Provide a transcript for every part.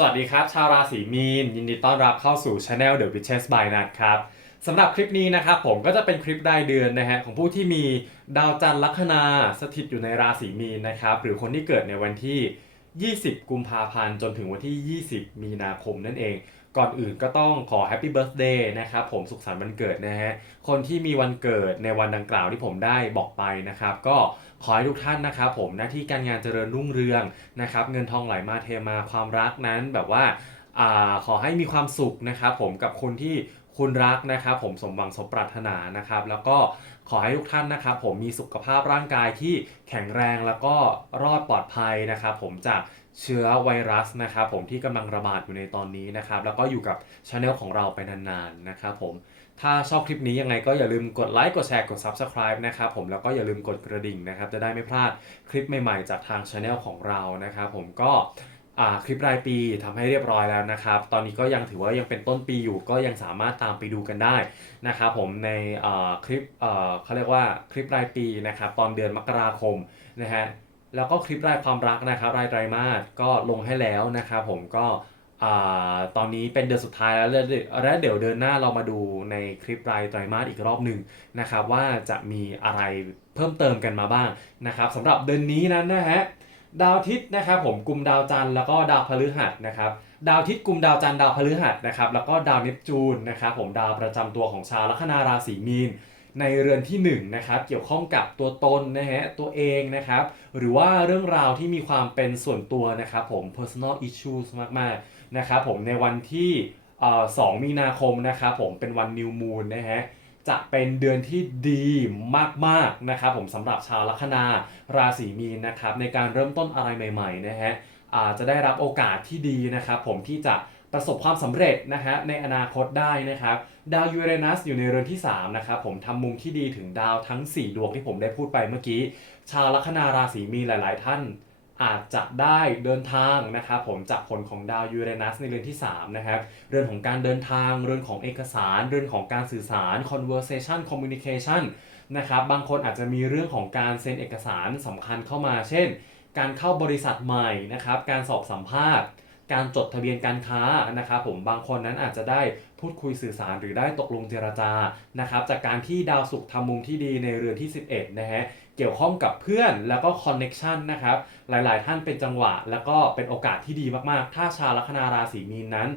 สวัสดีครับ ชาวราศีมีน ยินดีต้อนรับเข้าสู่ช anel The Witches by Nat ครับสำหรับคลิปนี้นะครับผมก็จะเป็นคลิปรายเดือนนะฮะของผู้ที่มีดาวจันทร์ลัคนาสถิตอยู่ในราศีมีนนะครับหรือคนที่เกิดในวันที่ 20 กุมภาพันธ์จนถึงวันที่ 20 มีนาคมนั่นเอง ก่อนอื่นก็ต้องขอ Happy Birthday นะครับผมสุขสันต์วันเกิดนะฮะ คนที่มีวันเกิดในวันดังกล่าวที่ผมได้บอกไปนะครับ ก็ขอให้ทุกท่านนะครับผมหน้าที่การงานเจริญรุ่งเรืองนะครับ เงินทองไหลมาเทมาความรักนั้นแบบว่าอาขอให้มีความสุขนะครับผมกับคนที่คุณรักนะครับผมสมหวังสมปรารถนานะครับ แล้วก็ขอให้ทุกท่านนะครับผมมีสุขภาพร่างกายที่แข็งแรงแล้วก็รอดปลอดภัยนะครับผมจาก เชื้อไวรัสนะครับผมที่กำลังระบาดอยู่ในตอนนี้นะครับแล้วก็อยู่กับช anel ของเราไปนานๆนะครับผมถ้าชอบคลิปนี้ยังไงก็อย่าลืมกดไลค์กดแชร์กด Subscribe นะครับผมแล้วก็อย่าลืมกดกระดิ่งนะครับจะได้ไม่พลาดคลิปใหม่ๆ จากทางช anel ของเรานะครับผมก็อ่าคลิปรายปีทำให้เรียบร้อยแล้วนะครับ ตอนนี้ก็ยังถือว่ายังเป็นต้นปีอยู่ก็ยังสามารถตามไปดูกันได้นะครับผมในอ่าคลิปอ่อเขาเรียกว่าคลิปรายปีนะครับตอนเดือนมกราคมนะฮะ แล้วก็คลิปรายความรักนะครับรายไตรมาสก็ลงให้แล้วนะครับผมก็อตอนนี้เป็นเดือนสุดท้ายแล้วและเดี๋ยวเดือนหน้าเรามาดูในคลิปรายไตรมาสอีกรอบหนึ่งนะครับว่าจะมีอะไรเพิ่มเติมกันมาบ้างนะครับสำหรับเดือนนี้นั้นนะฮะดาวอาทิตย์นะครับผมกลุ่มดาวจันทร์แล้วก็ดาวพฤหัสนะครับดาวอาทิตย์กลุ่มดาวจันทร์ดาวพฤหัสนะครับแล้วก็ดาวเนปจูนนะครับผมดาวประจำตัวของชาวลัคนาราศีมีน ในเรือนที่1นะครับเกี่ยวข้องกับตัวตนนะฮะตัวเองนะครับ หรือว่าเรื่องราวที่มีความเป็นส่วนตัวนะครับผม personal issues มากๆนะครับผมในวันที่เอ่อ2มีนาคมนะครับผมเป็นวัน new moon นะฮะจะเป็นเดือนที่ดีมากๆนะครับผมสำหรับชาวลัคนาราศีมีนนะครับในการเริ่มต้นอะไรใหม่ๆนะฮะจะได้รับโอกาสที่ดีนะครับผมที่จะประสบความสำเร็จนะฮะในอนาคตได้นะครับ ดาวยูเรนัสอยู่ในเรือนที่ 3 นะครับผมทำมุมที่ดีถึงดาวทั้ง 4 ดวงที่ผมได้พูดไปเมื่อกี้ ชาวลัคนาราศีมีนหลาย ๆ ท่านอาจจะได้เดินทางนะครับผมจากผลของดาวยูเรนัสในเรือนที่3นะครับเรื่อนของการเดินทางเรื่อนของเอกสาร เรื่อนของการสื่อสาร conversation communication นะครับบางคนอาจจะมีเรื่องของการเซ็นเอกสารสำคัญเข้ามา เช่น การเข้าบริษัทใหม่นะครับการสอบสัมภาษณ์ การจดทะเบียนการค้านะครับผมบางคนนั้นอาจจะได้พูดคุยสื่อสารหรือได้ตกลงเจรจานะครับจากการที่ดาวศุกร์ทำมุมที่ดีในเรือนที่ 11 นะฮะเกี่ยวข้องกับเพื่อนแล้วก็คอนเน็ชันนะครับหลายๆ ท่านเป็นจังหวะ แล้วก็เป็นโอกาสที่ดีมากๆ ถ้าชาวลัคนาราศีมีนนั้น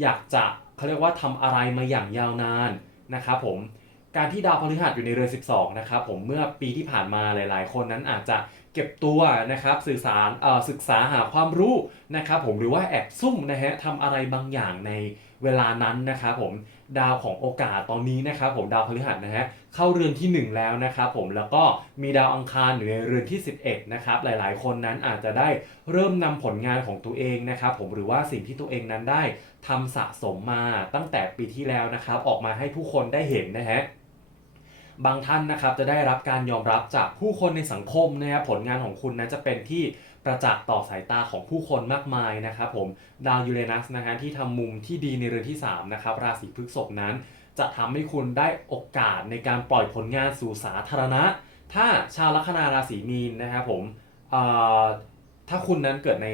อยากจะเขาเรียกว่าทำอะไรมาอย่างยาวนานนะครับผมการที่ดาวพฤหัสอยู่ในเรือน 12 นะครับผมเมื่อปีที่ผ่านมาหลาย ๆ คนนั้นอาจจะ เก็บตัวนะครับสื่อสารอ่อศึกษาหาความรู้นะครับผมหรือว่าแอบซุ่มนะฮะทำอะไรบางอย่างในเวลานั้นนะครับผมดาวของโอกาสตอนนี้นะครับผมดาวพฤหัสนะฮะเข้าเรือนที่ 1 แล้วนะครับผมแล้วก็มีดาวอังคารอยู่ในเรือนที่ 11นะครับหลายๆ คนนั้นอาจจะได้เริ่มนำผลงานของตัวเองนะครับผมหรือว่าสิ่งที่ตัวเองนั้นได้ทำสะสมมาตั้งแต่ปีที่แล้วนะครับออกมาให้ผู้คนได้เห็นนะฮะ บางท่านนะครับจะได้รับการยอมรับจากผู้คนในสังคมนะครับผลงานของคุณนั้นจะเป็นที่ประจักษ์ต่อสายตาของผู้คนมากมายนะครับผมดาวยูเรนัสนะฮะที่ทำมุมที่ดีในเรือนที่3นะครับราศีพฤษภนั้น จะทำให้คุณได้โอกาสในการปล่อยผลงานสู่สาธารณะ ถ้าชาวลัคนาราศีมีนนะครับผมถ้าคุณนั้นเกิดใน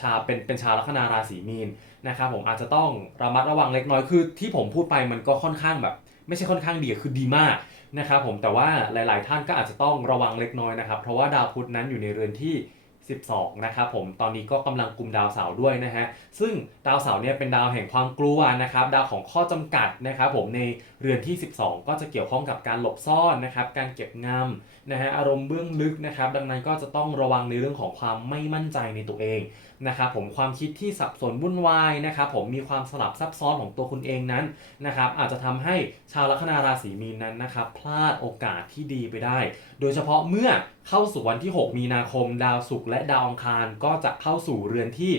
ชาวเป็นเป็นชาวลัคนาราศีมีนนะครับผมอาจจะต้องระมัดระวังเล็กน้อยคือที่ผมพูดไปมันก็ค่อนข้างแบบ ไม่ใช่ค่อนข้างดีคือดีมากนะครับผมแต่ว่าหลาย ๆ ท่านก็อาจจะต้องระวังเล็กน้อยนะครับ เพราะว่าดาวพุธนั้นอยู่ในเรือนที่ 12 นะครับผมตอนนี้ก็กำลังกลุ่มดาวเสาร์ด้วยนะฮะซึ่งดาวเสาร์เนี่ยเป็นดาวแห่งความกลัวนะครับดาวของข้อจำกัดนะครับผมในเรือนที่ 12 ก็จะเกี่ยวข้องกับการหลบซ่อนนะครับการเก็บงำนะฮะอารมณ์เบื้องลึกนะครับดังนั้นก็จะต้องระวังในเรื่องของความไม่มั่นใจในตัวเองนะครับผมความคิดที่สับสนวุ่นวายนะครับผมมีความสลับซับซ้อนของตัวคุณเองนั้นนะครับอาจจะทำให้ชาวลัคนาราศีมีนนั้นนะครับพลาดโอกาสที่ดีไปได้ โดยเฉพาะเมื่อเข้าสู่วันที่ 6 มีนาคม ดาวศุกร์และดาวอังคารก็จะเข้าสู่เรือนที่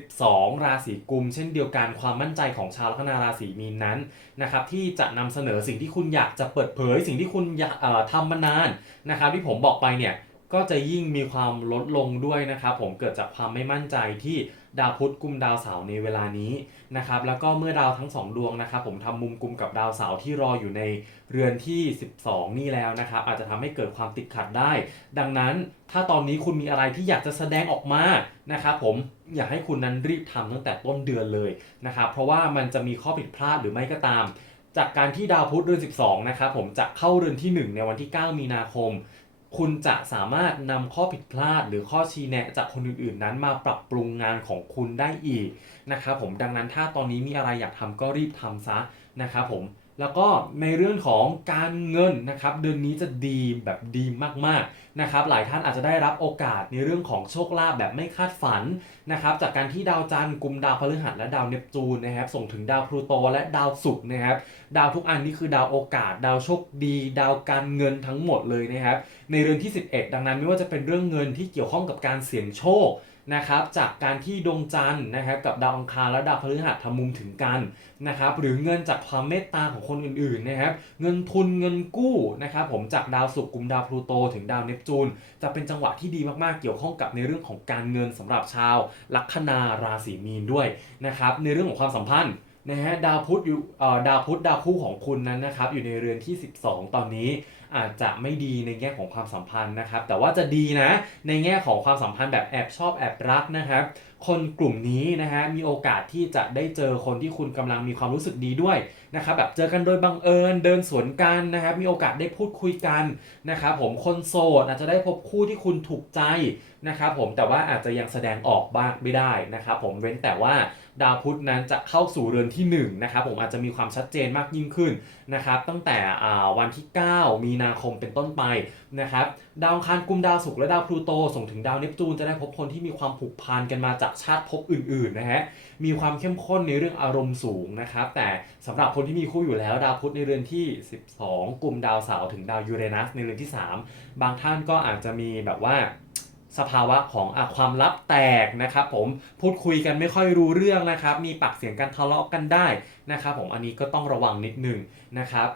12 ราศีกุม เช่นเดียวกันความมั่นใจของชาวลัคนาราศีมีนนั้นนะครับที่จะนำเสนอสิ่งที่คุณอยากจะเปิดเผย สิ่งที่คุณอยากทำมานานนะครับที่ผมบอกไปเนี่ย ก็จะยิ่งมีความลดลงด้วยนะครับผมเกิดจากความไม่มั่นใจที่ดาวพุธกุมดาวเสาร์ในเวลานี้นะครับแล้วก็เมื่อดาวทั้งสองดวงนะครับผมทำมุมกุมกับดาวเสาร์ที่รออยู่ในเรือนที่ 12 นี่แล้วนะครับอาจจะทำให้เกิดความติดขัดได้ ดังนั้นถ้าตอนนี้คุณมีอะไรที่อยากจะแสดงออกมานะครับผมอยากให้คุณนั้นรีบทำตั้งแต่ต้นเดือนเลยนะครับเพราะว่ามันจะมีข้อผิดพลาดหรือไม่ก็ตาม จากการที่ดาวพุธเดือน 12 นะครับผมจะเข้าเรือนที่ 1 ในวันที่ 9 มีนาคม คุณจะสามารถนำข้อผิดพลาด หรือข้อชี้แนะจากคนอื่นๆ นั้นมาปรับปรุงงานของคุณได้อีกนะครับผมดังนั้นถ้าตอนนี้มีอะไรอยากทำก็รีบทำซะนะครับผม แล้วก็ในเรื่องของการเงินนะครับเดือนนี้จะดีแบบดีมากๆนะครับหลายท่านอาจจะได้รับโอกาสในเรื่องของโชคลาภแบบไม่คาดฝันนะครับจากการที่ดาวจันทร์กุมดาวพฤหัสและดาวเนปจูนนะครับส่งถึงดาวพลูโตและดาวศุกร์นะครับดาวทุกอันนี่คือดาวโอกาส ดาวโชคดี ดาวการเงินทั้งหมดเลยนะครับในเรือนที่ 11 ดังนั้นไม่ว่าจะเป็นเรื่องเงินที่เกี่ยวข้องกับการเสี่ยงโชค นะครับจากการที่ดวงจันทร์นะครับกับดาวอังคารและดาวพฤหัสทำมุมถึงกันนะครับหรือเงินจากความเมตตาของคนอื่นๆนะครับเงินทุนเงินกู้นะครับผมจากดาวศุกร์กุมดาวพลูโตถึงดาวเนปจูน จะเป็นจังหวะที่ดีมากๆเกี่ยวข้องกับในเรื่องของการเงินสำหรับชาวลัคนาราศีมีนด้วยนะครับในเรื่องของความสัมพันธ์นะฮะดาวพุธอยู่ดาวพุธดาวคู่ของคุณนั้นนะครับอยู่ในเรือนที่ 12 ตอนนี้ อาจจะไม่ดีในแง่ของความสัมพันธ์นะครับ แต่ว่าจะดีนะในแง่ของความสัมพันธ์แบบแอบชอบแอบรักนะครับ คนกลุ่มนี้นะฮะมีโอกาสที่จะได้เจอคนที่คุณกำลังมีความรู้สึกดีด้วยนะครับแบบเจอกันโดยบังเอิญเดินสวนกันนะครับมีโอกาสได้พูดคุยกันนะครับผมคนโสดอาจจะได้พบคู่ที่คุณถูกใจนะครับผมแต่ว่าอาจจะยังแสดงออกบ้างไม่ได้นะครับผมเว้นแต่ว่า ดาวพุธนั้นจะเข้าสู่เรือนที่1นะครับผมอาจจะมีความชัดเจนมากยิ่งขึ้นนะครับตั้งแต่วันที่ 9 มีนาคมเป็นต้นไปนะครับดาวคารกุมดาวศุกร์และดาวพลูโตส่งถึงดาวเนปจูนจะได้พบคนที่มีความผูกพันกันมาจากชาติภพอื่นๆนะฮะมีความเข้มข้นในเรื่องอารมณ์สูงนะครับแต่สำหรับคนที่มีคู่อยู่แล้วดาวพุธในเรือนที่ 12 กลุ่มดาวเสาร์ถึงดาวยูเรนัสในเรือนที่ 3 บางท่านก็อาจจะมีแบบว่า สภาวะของอความลับแตกนะครับผมพูดคุยกันไม่ค่อยรู้เรื่องนะครับ มีปากเสียงกันทะเลาะกันได้นะครับผมอันนี้ก็ต้องระวังนิดนึงนะครับ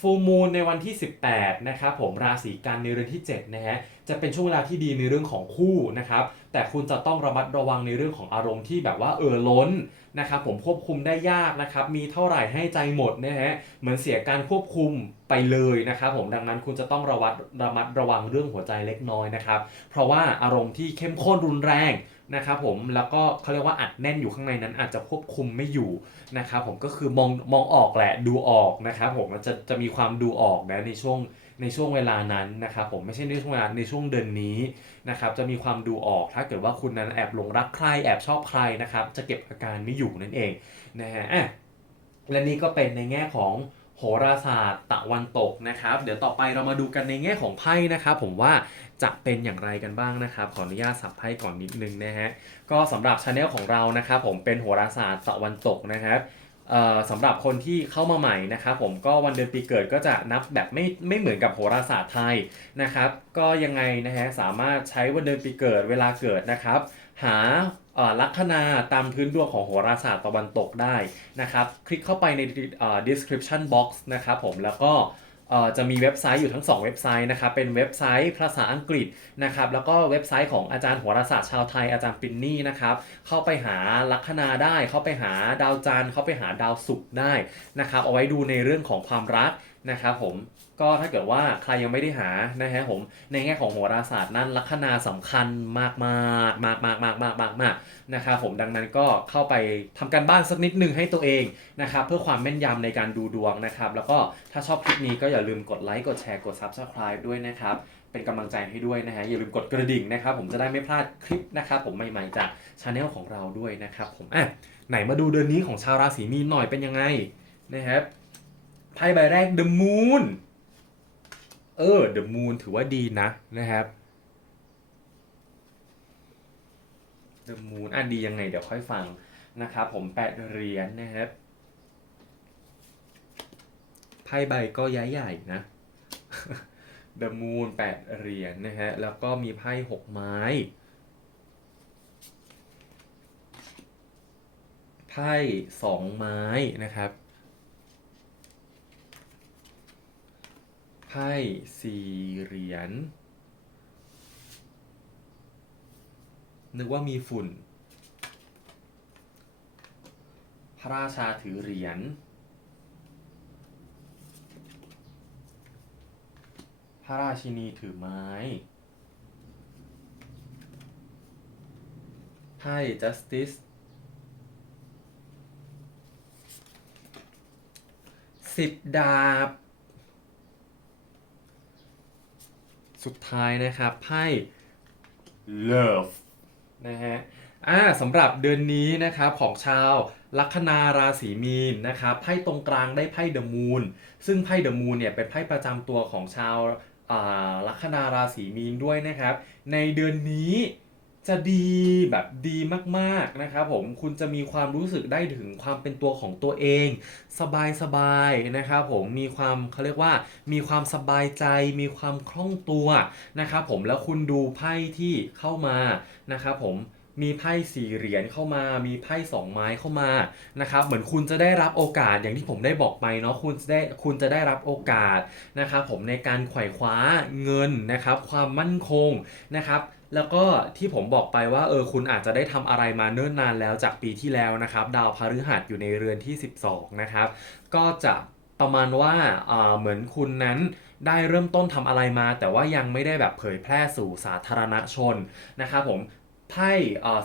ฟูมูลในวันที่ 18 นะครับผมราศีกันในเรือนที่ 7 นะฮะ จะเป็นช่วงเวลาที่ดีในเรื่องของคู่นะครับ แต่คุณจะต้องระมัดระวังในเรื่องของอารมณ์ที่แบบว่าเออล้นนะครับผมควบคุมได้ยากนะครับมีเท่าไหร่ให้ใจหมดนะฮะเหมือนเสียการควบคุมไปเลยนะครับผมดังนั้นคุณจะต้องระวัดระมัดระวังเรื่องหัวใจเล็กน้อยนะครับเพราะว่าอารมณ์ที่เข้มข้นรุนแรงนะครับผมแล้วก็เขาเรียกว่าอัดแน่นอยู่ข้างในนั้นอาจจะควบคุมไม่อยู่นะครับผมก็คือมองมองออกแหละดูออกนะครับผมมันจะจะมีความดูออกนะในช่วง ในช่วงเวลานั้นนะครับผมไม่ใช่ในช่วงเวลาในช่วงเดือนนี้นะครับจะมีความดูออกถ้าเกิดว่าคุณนั้นแอบหลงรักใครแอบชอบใครนะครับจะเก็บอาการไม่อยู่นั่นเองนะฮะและนี่ก็เป็นในแง่ของโหราศาสตร์ตะวันตกนะครับ เดี๋ยวต่อไปเรามาดูกันในแง่ของไพ่นะครับ ผมว่าจะเป็นอย่างไรกันบ้างนะครับ ขออนุญาตสับไพ่ก่อนนิดนึงนะฮะก็สำหรับช anel ของเรานะครับ ผมเป็นโหราศาสตร์ตะวันตกนะครับ สำหรับคนที่เข้ามาใหม่นะครับผมก็วันเดือนปีเกิดก็จะนับแบบไม่ไม่เหมือนกับโหราศาสตร์ไทยนะครับก็ยังไงนะฮะสามารถใช้วันเดือนปีเกิดเวลาเกิดนะครับ หาลัคนาตามพื้นดวงของโหราศาสตร์ตะวันตกได้นะครับ คลิกเข้าไปใน description box นะครับผมแล้วก็ จะมีเว็บไซต์อยู่ทั้ง 2 เว็บไซต์นะครับ เป็นเว็บไซต์ภาษาอังกฤษนะครับ แล้วก็เว็บไซต์ของอาจารย์โหราศาสตร์ชาวไทยอาจารย์ปินนี่นะครับ เข้าไปหาลัคนาได้ เข้าไปหาดาวจันทร์เข้าไปหาดาวศุกร์ได้นะครับ เอาไว้ดูในเรื่องของความรักนะครับผม ก็ถ้าเกิดว่าใครยังไม่ได้หานะฮะผมในแง่ของโหราศาสตร์นั้นลัคนาสำคัญมากมากมากมากมากมากมากมากนะครับผมดังนั้นก็เข้าไปทำการบ้านสักนิดหนึ่งให้ตัวเองนะครับเพื่อความแม่นยำในการดูดวงนะครับ แล้วก็ถ้าชอบคลิปนี้ก็อย่าลืมกดไลค์กดแชร์กด Subscribe ด้วยนะครับเป็นกำลังใจให้ด้วยนะฮะอย่าลืมกดกระดิ่งนะครับ ผมจะได้ไม่พลาดคลิปนะครับผมใหม่ๆจากช anel ของเราด้วยนะครับผมอะไหนมาดูเดือนนี้ของชาวราศีมีนหน่อยเป็นยังไงนะครับไพ่ใบแรก The Moon เออ The Moon ถือว่าดีนะนะครับ The Moon อะดียังไงเดี๋ยวค่อยฟังนะครับผมแปดเหรียญนะครับไพ่ใบก็ย้ายใหญ่นะ The Moon แปดเหรียญนะฮะแล้วก็มีไพ่หกไม้ไพ่สองไม้นะครับ พ่สี่เหรียญ นึกว่ามีฝุ่น พระราชาถือเหรียญ พระราชินีถือไม้พ justice สิบดาบ สุดท้ายนะครับไพ่ love นะฮะอ่าสำหรับเดือนนี้นะครับของชาวลัคนาราศีมีนนะครับไพ่ตรงกลางได้ไพ่เดอะมูนซึ่งไพ่เดอะมูนเนี่ยเป็นไพ่ประจำตัวของชาวอ่าลัคนาราศีมีนด้วยนะครับ ในเดือนนี้ จะดีแบบดีมากๆนะครับผมคุณจะมีความรู้สึกได้ถึงความเป็นตัวของตัวเองสบายสบายๆนะครับผมมีความเขาเรียกว่า มีความสบายใจ มีความคล่องตัวนะครับผมแล้วคุณดูไพ่ที่เข้ามานะครับผมมีไพ่สี่เหรียญเข้ามา มีไพ่สองไม้เข้ามา นะครับ เหมือนคุณจะได้รับโอกาสอย่างที่ผมได้บอกไปเนาะ คุณจะได้ คุณจะได้รับโอกาสนะครับผมในการไขว่คว้าเงินนะครับ ความมั่นคงนะครับ แล้วก็ที่ผมบอกไปว่าเออคุณอาจจะได้ทำอะไรมาเนิ่นนานแล้วจากปีที่แล้วนะครับ ดาวพฤหัสอยู่ในเรือนที่ 12 นะครับ ก็จะประมาณว่าเหมือนคุณนั้นได้เริ่มต้นทำอะไรมา แต่ว่ายังไม่ได้แบบเผยแพร่สู่สาธารณชนนะครับผมไพ่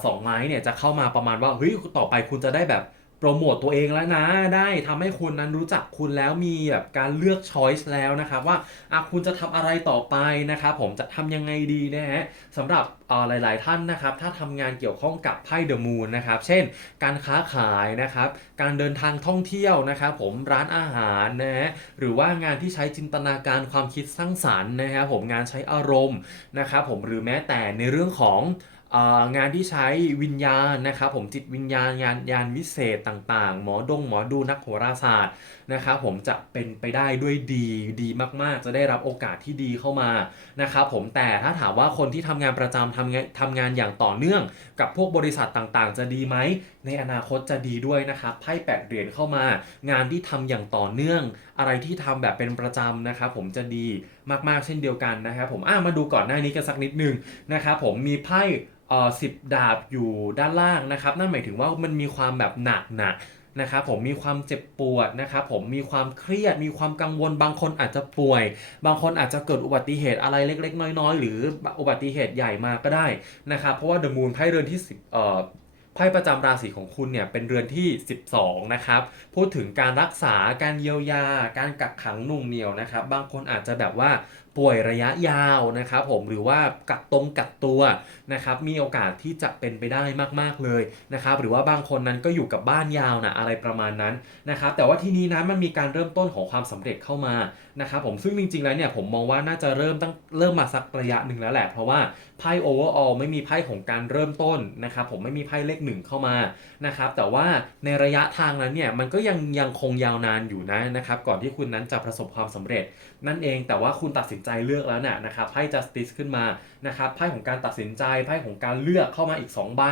สองไม้เนี่ยจะเข้ามาประมาณว่าเฮ้ยต่อไปคุณจะได้แบบ โปรโมตตัวเองแล้วนะ ได้ทำให้คุณนั้นรู้จักคุณแล้วมีแบบการเลือกช้อยส์แล้วนะครับว่าอะคุณจะทำอะไรต่อไปนะครับผมจะทำยังไงดีนะฮะสำหรับหลาย ๆ ท่านนะครับถ้าทำงานเกี่ยวข้องกับไพ่เดอะมูนนะครับเช่น การค้าขายนะครับการเดินทางท่องเที่ยวนะครับผมร้านอาหารนะฮะหรือว่างานที่ใช้จินตนาการความคิดสร้างสรรค์นะครับผมงานใช้อารมณ์นะครับผมหรือแม้แต่ในเรื่องของ งานที่ใช้วิญญาณนะครับผมจิตวิญญาณงานยานวิเศษต่างๆ หมอดงหมอดูนักโหราศาสตร์นะครับผมจะเป็นไปได้ด้วยดีดีมากๆ จะได้รับโอกาสที่ดีเข้ามานะครับผมแต่ถ้าถามว่าคนที่ทำงานประจำทำงานทำงานอย่างต่อเนื่อง กับพวกบริษัทต่างๆ จะดีไหมในอนาคตจะดีด้วยนะครับไพ่แปดเหรียญเข้ามางานที่ทำอย่างต่อเนื่อง อะไรที่ทำแบบเป็นประจำนะครับผมจะดีมากๆเช่นเดียวกันนะครับผมอะมาดูก่อนหน้านี้กันสักนิดนึงนะครับผมมีไพ่เอ่อสิบดาบอยู่ด้านล่างนะครับนั่นหมายถึงว่ามันมีความแบบหนักหนักนะครับผมมีความเจ็บปวดนะครับผมมีความเครียด มีความกังวลบางคนอาจจะป่วย บางคนอาจจะเกิดอุบัติเหตุอะไรเล็ก ๆ น้อย ๆ หรืออุบัติเหตุใหญ่มาก็ได้นะครับเพราะว่าเดอะมูนไพ่เรือนที่10เอ่อ ไพ่ประจำราศีของคุณเนี่ยเป็นเรือนที่ 12 นะครับ พูดถึงการรักษาการเยียวยา การกักขังนุ่งเหนียวนะครับ บางคนอาจจะแบบว่า ป่วยระยะยาวนะครับผมหรือว่ากักตรงกักตัวนะครับมีโอกาสที่จะเป็นไปได้มากๆเลยนะครับหรือว่าบางคนนั้นก็อยู่กับบ้านยาวนะอะไรประมาณนั้นนะครับแต่ว่าที่นี้นะมันมีการเริ่มต้นของความสำเร็จเข้ามานะครับผมซึ่งจริงๆแล้วเนี่ยผมมองว่าน่าจะเริ่มตั้งเริ่มมาสักระยะหนึ่งแล้วแหละเพราะว่าไพ่ overall ไม่มีไพ่ของการเริ่มต้นนะครับผมไม่มีไพ่เลขหนึ่งเข้ามา นะครับแต่ว่าในระยะทางนั้นเนี่ยมันก็ยังยังคงยาวนานอยู่นะนะครับก่อนที่คุณนั้นจะประสบความสำเร็จ นั่นเองแต่ว่าคุณตัดสินใจเลือกแล้วเนี่ยนะครับให้ justice ขึ้นมา นะครับไพ่ของการตัดสินใจไพ่ของการเลือกเข้ามาอีก 2 ใบ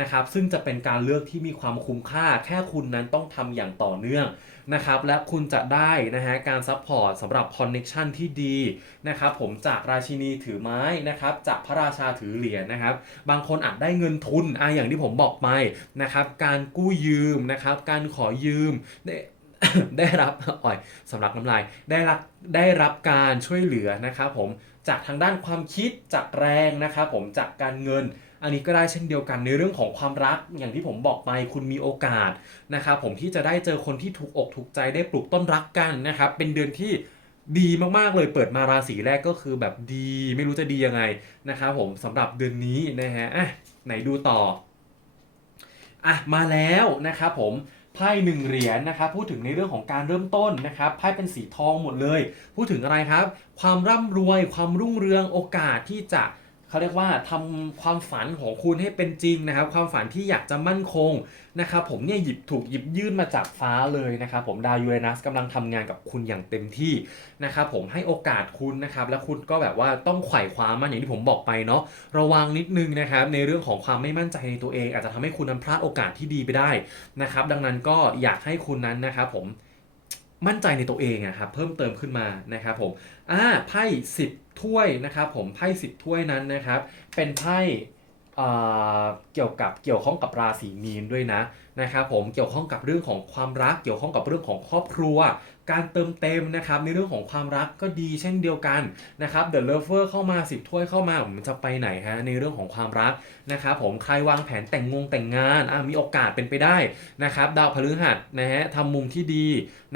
นะครับซึ่งจะเป็นการเลือกที่มีความคุ้มค่า แค่คุณนั้นต้องทำอย่างต่อเนื่องนะครับและคุณจะได้นะฮะการซัพพอร์ตสำหรับคอนเน็ชันที่ดีนะครับผมจากราชินีถือไม้นะครับจากพระราชาถือเหรียญนะครับ บางคนอาจได้เงินทุนอะอย่างที่ผมบอกไปนะครับการกู้ยืมนะครับการขอยืมได้ได้รับอ่อยสำหรับน้ำลายได้รับได้รับการช่วยเหลือนะครับผม จากทางด้านความคิดจากแรงนะครับผมจากการเงิน อันนี้ก็ได้เช่นเดียวกันในเรื่องของความรักอย่างที่ผมบอกไปคุณมีโอกาสนะครับผมที่จะได้เจอคนที่ถูกอกถูกใจได้ปลูกต้นรักกันนะครับเป็นเดือนที่ดีมากๆเลยเปิดมาราศีแรกก็คือแบบดีไม่รู้จะดียังไงนะครับผมสำหรับเดือนนี้นะฮะอะไหนดูต่ออะมาแล้วนะครับผม ไพ่หนึ่งเหรียญนะครับพูดถึงในเรื่องของการเริ่มต้นนะครับไพ่เป็นสีทองหมดเลย พูดถึงอะไรครับ ความร่ำรวยความรุ่งเรืองโอกาสที่จะ เขาเรียกว่าทำความฝันของคุณให้เป็นจริงนะครับ ความฝันที่อยากจะมั่นคงนะครับผมเนี่ยหยิบถูกหยิบยื่นมาจากฟ้าเลยนะครับผมดาวยูเรนัสกำลังทำงานกับคุณอย่างเต็มที่นะครับผมให้โอกาสคุณนะครับแล้วคุณก็แบบว่าต้องไขว่คว้ามันอย่างที่ผมบอกไปเนาะระวังนิดนึงนะครับในเรื่องของความไม่มั่นใจในตัวเอง อาจจะทำให้คุณนั้นพลาดโอกาสที่ดีไปได้นะครับดังนั้นก็อยากให้คุณนั้นนะครับผม มั่นใจในตัวเองนะครับเพิ่มเติมขึ้นมานะครับผมอ่าไพ่สิบถ้วยนะครับผมไพ่สิบถ้วยนั้นนะครับ เป็นไพ่เอ่อเกี่ยวกับเกี่ยวข้องกับราศีมีนด้วยนะ นะครับผมเกี่ยวข้องกับเรื่องของความรัก เกี่ยวข้องกับเรื่องของครอบครัว การเติมเต็มนะครับในเรื่องของความรักก็ดีเช่นเดียวกันนะครับเดอะเลเวอร์เข้ามา10ถ้วยเข้ามาผมจะไปไหนฮะในเรื่องของความรักนะครับผมใครวางแผนแต่งงงแต่งงานอะมีโอกาสเป็นไปได้นะครับดาวพฤหัสนะฮะทำมุมที่ดี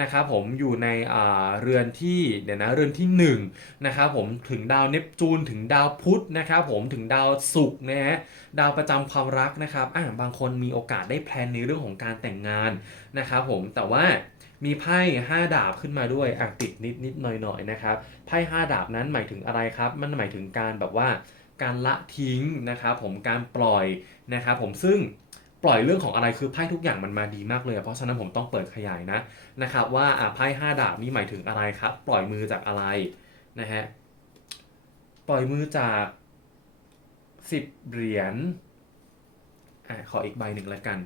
นะครับผมอยู่ในอ่าเรือนที่เดี๋ยวนะเรือนที่หนึ่งนะครับผมถึงดาวเนปจูนถึงดาวพุธนะครับผมถึงดาวศุกร์นะฮะดาวประจำความรักนะครับอะบางคนมีโอกาสได้แพลนในเรื่องของการแต่งงานนะครับผมแต่ว่ามีไพ่5ดาบขึ้นมาด้วยอะติดนิดนิดหน่อยหน่อยนะครับไพ่5ดาบนั้นหมายถึงอะไรครับ มันหมายถึงการแบบว่าการละทิ้งนะครับผมการปล่อยนะครับผมซึ่งปล่อยเรื่องของอะไรคือไพ่ทุกอย่างมันมาดีมากเลย เพราะฉะนั้นผมต้องเปิดขยายนะนะครับว่าอะไพ่5ดาบนี่หมายถึงอะไรครับ ปล่อยมือจากอะไรนะฮะปล่อยมือจากสิบเหรียญอะขออีกใบหนึ่งแล้วกัน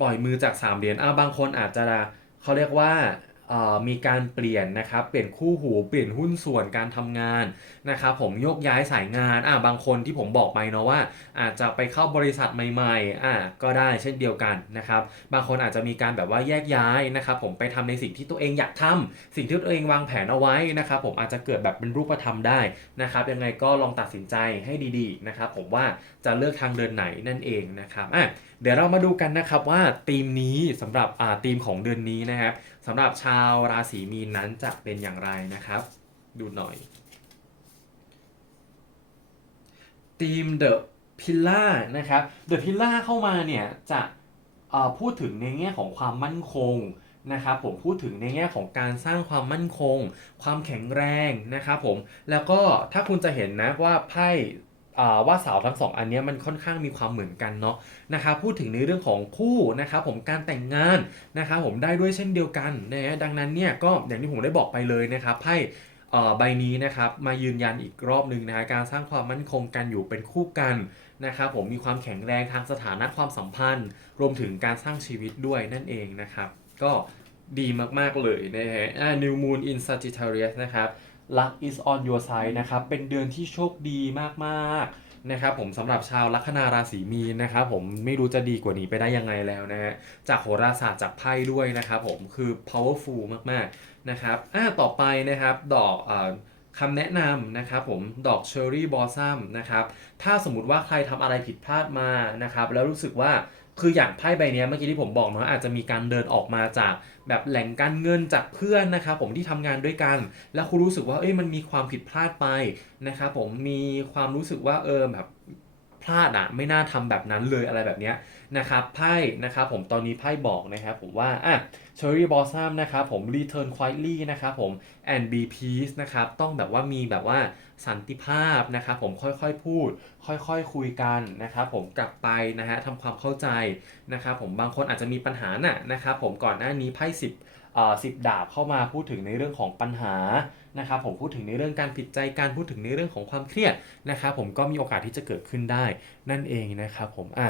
ปล่อยมือจากสามเหรียญอ่าบางคนอาจจะเขาเรียกว่า มีการเปลี่ยนนะครับเปลี่ยนคู่หูเปลี่ยนหุ้นส่วนการทำงานนะครับผมโยกย้ายสายงานอะบางคนที่ผมบอกไปเนาะว่า อาจจะไปเข้าบริษัทใหม่ๆอะก็ได้เช่นเดียวกันนะครับบางคนอาจจะมีการแบบว่าแยกย้ายนะครับผมไปทำในสิ่งที่ตัวเองอยากทำสิ่งที่ตัวเองวางแผนเอาไว้นะครับผมอาจจะเกิดแบบเป็นรูปธรรมได้นะครับยังไงก็ลองตัดสินใจให้ดีๆนะครับผมว่าจะเลือกทางเดินไหนนั่นเองนะครับอะเดี๋ยวเรามาดูกันนะครับว่าธีมนี้สำหรับอ่าธีมของเดือนนี้นะครับ สำหรับชาวราศีมีนนั้นจะเป็นอย่างไรนะครับ ดูหน่อยทีม The Pillar นะครับ The Pillar เข้ามาเนี่ยจะพูดถึงในแง่ของความมั่นคงนะครับผมพูดถึงในแง่ของการสร้างความมั่นคง ความแข็งแรงนะครับผมแล้วก็ถ้าคุณจะเห็นนะว่าไพ่ ว่าสาวทั้งสองอันนี้มันค่อนข้างมีความเหมือนกันเนาะนะครับพูดถึงในเรื่องของคู่นะครับผมการแต่งงานนะครับผมได้ด้วยเช่นเดียวกันนะดังนั้นเนี่ยก็อย่างที่ผมได้บอกไปเลยนะครับไพ่ใบนี้นะครับมายืนยันอีกรอบหนึ่งนะการสร้างความมั่นคงกันอยู่เป็นคู่กันนะครับผมมีความแข็งแรงทางสถานะความสัมพันธ์ รวมถึงการสร้างชีวิตด้วยนั่นเองนะครับ ก็ดีมาก ๆ เลยนะฮะอ่า New Moon in Sagittarius นะครับ Luck is on your side นะครับ เป็นเดือนที่โชคดีมากๆนะครับผมสำหรับชาวลัคนาราศีมีนนะครับผมไม่รู้จะดีกว่านี้ไปได้ยังไงแล้วนะฮะจากโหราศาสตร์จากไพ่ด้วยนะครับผมคือ powerful มากๆนะครับอ่าต่อไปนะครับดอกอ่อคำแนะนำนะครับผมดอกเชอร์รี่บอสซัมนะครับถ้าสมมติว่าใครทำอะไรผิดพลาดมานะครับแล้วรู้สึกว่า คืออย่างไพ่ใบนี้เมื่อกี้ที่ผมบอกเนาะอาจจะมีการเดินออกมาจากแบบแหล่งการเงินจากเพื่อนนะครับผมที่ทำงานด้วยกัน แล้วคุณรู้สึกว่าเอ้ยมันมีความผิดพลาดไปนะครับผมมีความรู้สึกว่าเออแบบพลาดอะไม่น่าทำแบบนั้นเลยอะไรแบบเนี้ยนะครับไพ่นะครับผมตอนนี้ไพ่บอกนะครับผมว่าอะ Cherry Blossom นะครับผม Return Quietly นะครับผม and be peace นะครับต้องแบบว่ามีแบบว่าสันติภาพนะครับผมค่อยๆพูด ค่อยๆคุยกันนะครับผมกลับไปนะฮะทำความเข้าใจนะครับผมบางคนอาจจะมีปัญหาน่ะนะครับผมก่อนหน้านี้ไพ่สิบเอ่อสิบดาบเข้ามาพูดถึงในเรื่องของปัญหานะครับผมพูดถึงในเรื่องการผิดใจการพูดถึงในเรื่องของความเครียดนะครับผมก็มีโอกาสที่จะเกิดขึ้นได้นั่นเองนะครับผมอะ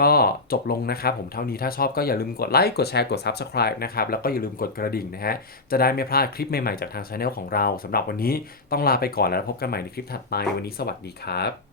ก็จบลงนะครับผมเท่านี้ถ้าชอบก็อย่าลืมกดไลค์กดแชร์กด Subscribe นะครับแล้วก็อย่าลืมกดกระดิ่งนะฮะจะได้ไม่พลาดคลิปใหม่ๆจากทางช anel ของเราสำหรับวันนี้ต้องลาไปก่อนแล้วพบกันใหม่ในคลิปถัดไปวันนี้สวัสดีครับ